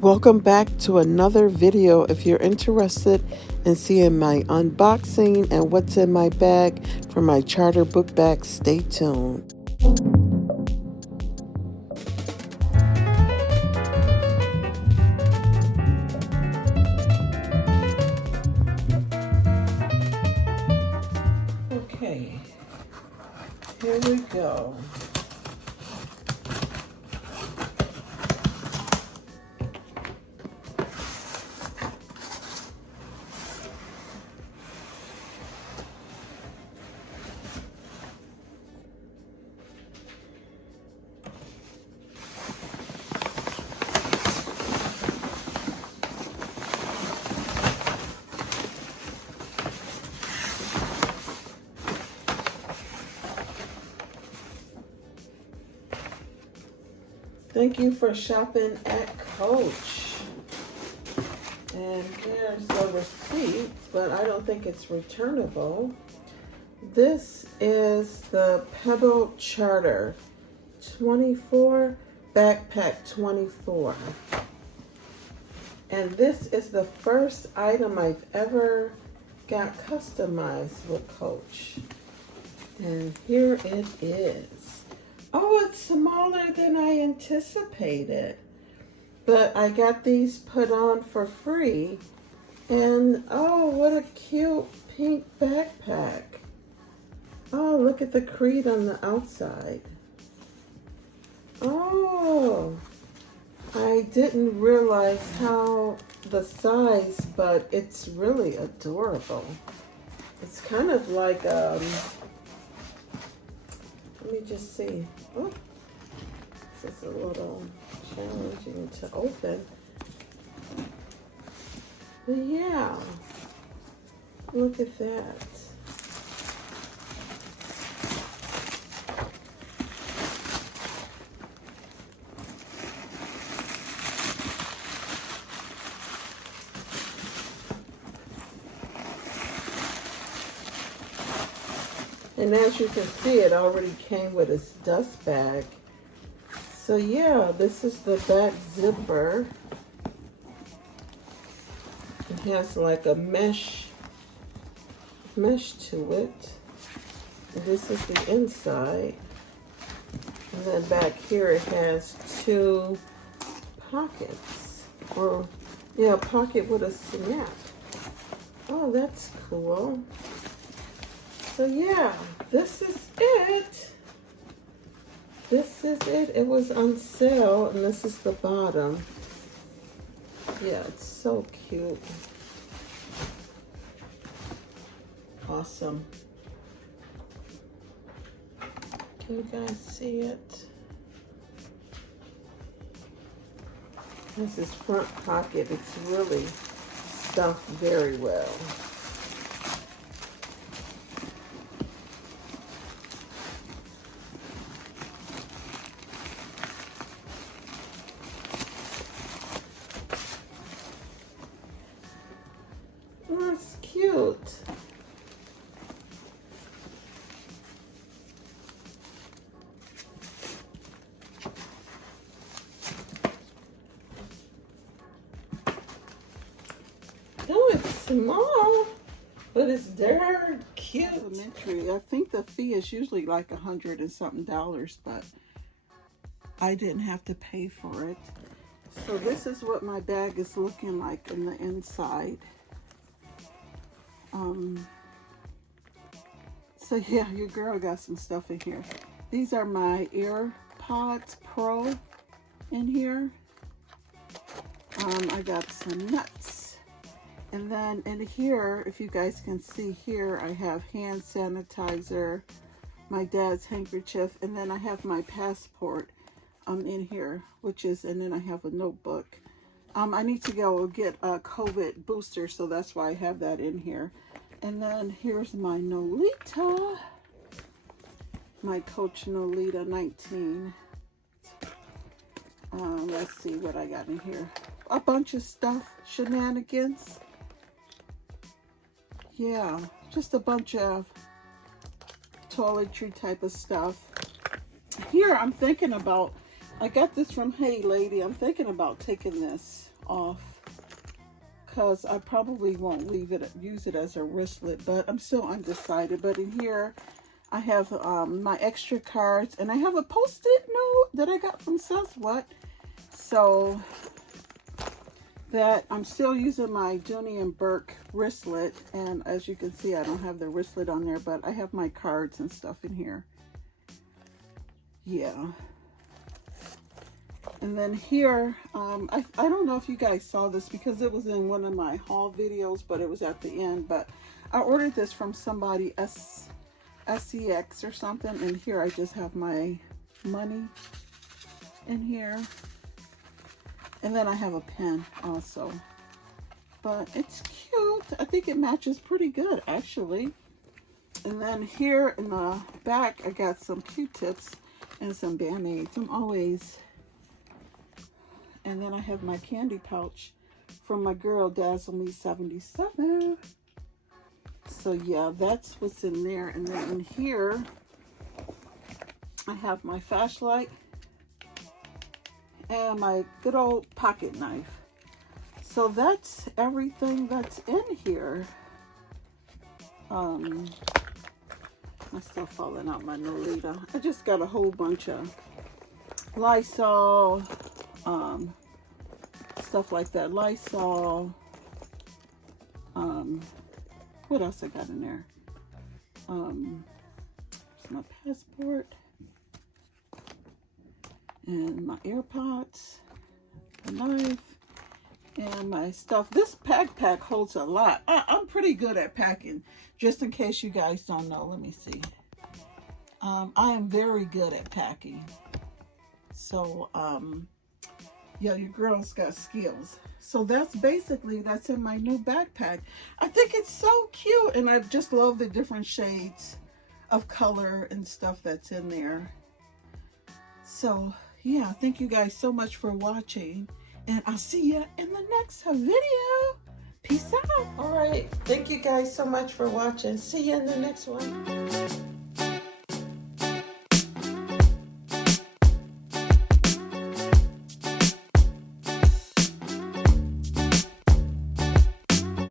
Welcome back to another video. If you're interested in seeing my unboxing and what's in my bag for my charter book bag, stay tuned. Okay, here we go. Thank you for shopping at Coach. And here's the receipt, but I don't think it's returnable. This is the Pebble Charter 24 Backpack 24. And this is the first item I've ever got customized with Coach. And here it is. Oh, it's smaller than I anticipated. But I got these put on for free. And oh, what a cute pink backpack. Oh, look at the creed on the outside. Oh, I didn't realize how the size, but it's really adorable. It's kind of like, let me just see. Oh, this is a little challenging to open. But yeah, look at that. And as you can see, it already came with its dust bag. So yeah, this is the back zipper. It has like a mesh to it. And this is the inside. And then back here it has two pockets. Or, yeah, a pocket with a snap. Oh, that's cool. So yeah, this is it. This is it. It was on sale, and this is the bottom. Yeah, it's so cute. Awesome. Can you guys see it? This is front pocket. It's really stuffed very well. That's cute. Oh, it's small, but it's darn cute. Complimentary. I think the fee is usually like $100 and something, but I didn't have to pay for it. So this is what my bag is looking like in the inside. So yeah, your girl got some stuff in here. These are my AirPods Pro in here. I got some nuts. And then in here, if you guys can see here, I have hand sanitizer, my dad's handkerchief, and then I have my passport in here, and then I have a notebook. I need to go get a COVID booster, so that's why I have that in here. And then here's my Nolita, my Coach Nolita 19. Let's see what I got in here. A bunch of stuff, shenanigans. Yeah, just a bunch of toiletry type of stuff. Here I'm thinking about I got this from Hey Lady. I'm thinking about taking this off because I probably won't use it as a wristlet, but I'm still undecided. But in here, I have my extra cards, and I have a post-it note that I got from Says What. So that I'm still using my Dooney and Burke wristlet, and as you can see, I don't have the wristlet on there, but I have my cards and stuff in here. Yeah. And then here, I don't know if you guys saw this because it was in one of my haul videos, but it was at the end. But I ordered this from somebody, SCX or something. And here I just have my money in here. And then I have a pen also. But it's cute. I think it matches pretty good, actually. And then here in the back, I got some Q-tips and some Band-Aids. I'm always... And then I have my candy pouch from my girl Dazzle Me 77. So yeah, that's what's in there. And then in here, I have my flashlight and my good old pocket knife. So that's everything that's in here. I'm still falling out my Nolita. I just got a whole bunch of Lysol, stuff like that. Lysol. What else I got in there? My passport and my AirPods, a knife, and my stuff. This backpack holds a lot. I'm pretty good at packing. Just in case you guys don't know, let me see. I am very good at packing. So, yeah, your girl's got skills. So that's in my new backpack. I think it's so cute, and I just love the different shades of color and stuff that's in there. So yeah, thank you guys so much for watching, and I'll see you in the next video. Peace out. All right, thank you guys so much for watching. See you in the next one.